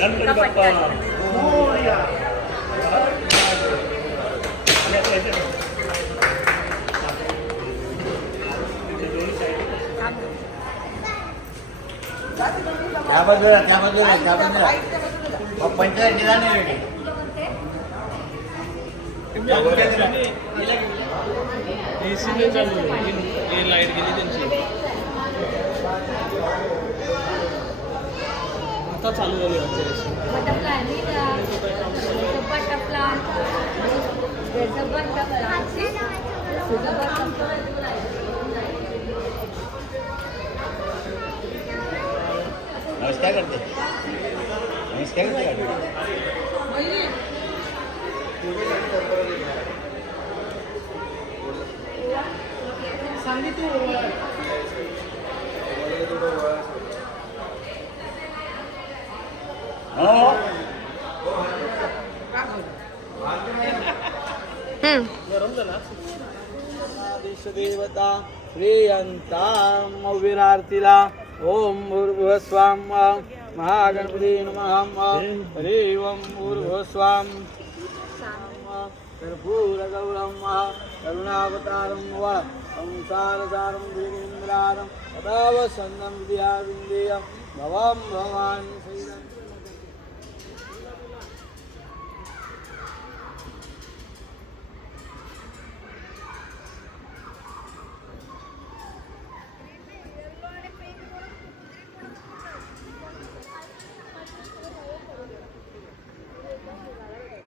गणपती बाप्पा मोरया. त्या बाजूला पंचायत निघाले रेडी. लाईट गेली त्यांची आता चालू झाली नमस्कार करते. नमस्कार करते. सांगित तू देवता श्रेयंता विरार्थिला. ओम भूर्भुवस्वां महागणपती नमः. हरि ओम भूर्भुवस्वां कर्पूरगौरं करुणावतारं वा संसारसारं भीमेन्द्रारं तदा वसन्तं विद्याविन्देयं भवं भवानी सहितं.